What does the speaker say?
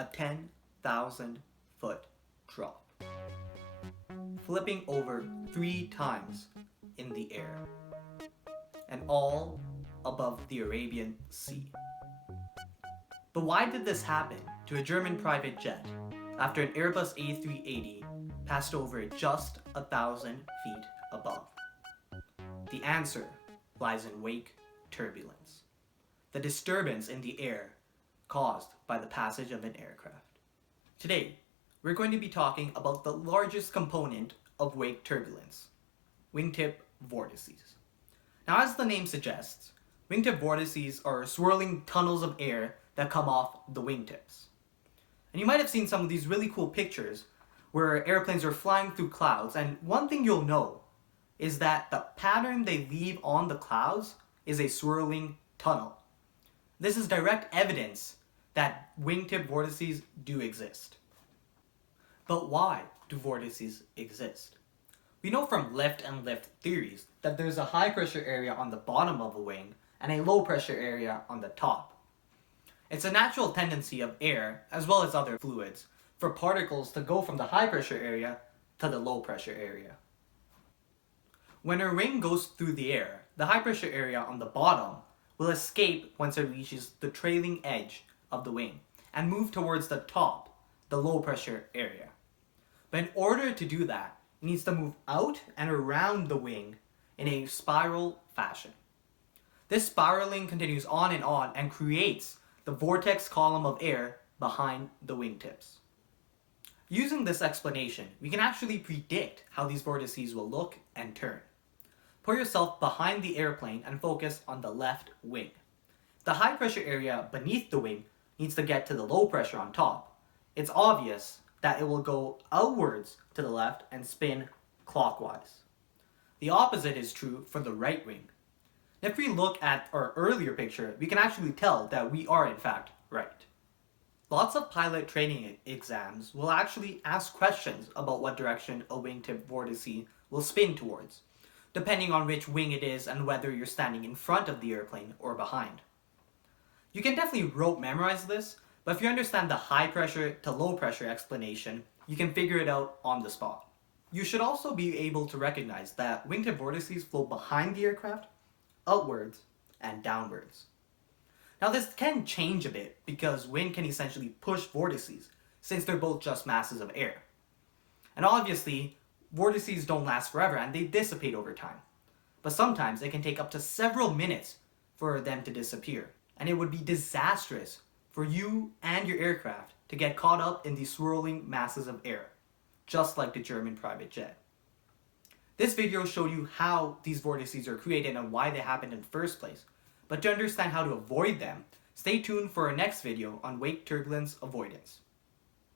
a 10,000 foot drop, flipping over 3 times in the air, and all above the Arabian Sea. But why did this happen to a German private jet after an Airbus A380 passed over just 1,000 feet above? The answer lies in wake turbulence, the disturbance in the air caused by the passage of an aircraft. Today, we're going to be talking about the largest component of wake turbulence, wingtip vortices. Now, as the name suggests, wingtip vortices are swirling tunnels of air that come off the wingtips. And you might have seen some of these really cool pictures where airplanes are flying through clouds, and one thing you'll know is that the pattern they leave on the clouds is a swirling tunnel. This is direct evidence that wingtip vortices do exist. But why do vortices exist? We know from lift and lift theories that there's a high pressure area on the bottom of a wing and a low pressure area on the top. It's a natural tendency of air, as well as other fluids, for particles to go from the high pressure area to the low pressure area. When a wing goes through the air, the high pressure area on the bottom will escape once it reaches the trailing edge of the wing and move towards the top, the low pressure area. But in order to do that, it needs to move out and around the wing in a spiral fashion. This spiraling continues on and creates the vortex column of air behind the wingtips. Using this explanation, we can actually predict how these vortices will look and turn. Put yourself behind the airplane and focus on the left wing. The high pressure area beneath the wing needs to get to the low pressure on top. It's obvious that it will go outwards to the left and spin clockwise. The opposite is true for the right wing. If we look at our earlier picture, we can actually tell that we are in fact right. Lots of pilot training exams will actually ask questions about what direction a wingtip vortice will spin towards, depending on which wing it is and whether you're standing in front of the airplane or behind. You can definitely rote memorize this, but if you understand the high pressure to low pressure explanation, you can figure it out on the spot. You should also be able to recognize that wingtip vortices flow behind the aircraft, outwards, and downwards. Now this can change a bit because wind can essentially push vortices since they're both just masses of air. And obviously, vortices don't last forever and they dissipate over time. But sometimes it can take up to several minutes for them to disappear. And it would be disastrous for you and your aircraft to get caught up in these swirling masses of air, just like the German private jet. This video showed you how these vortices are created and why they happened in the first place. But to understand how to avoid them, stay tuned for our next video on wake turbulence avoidance.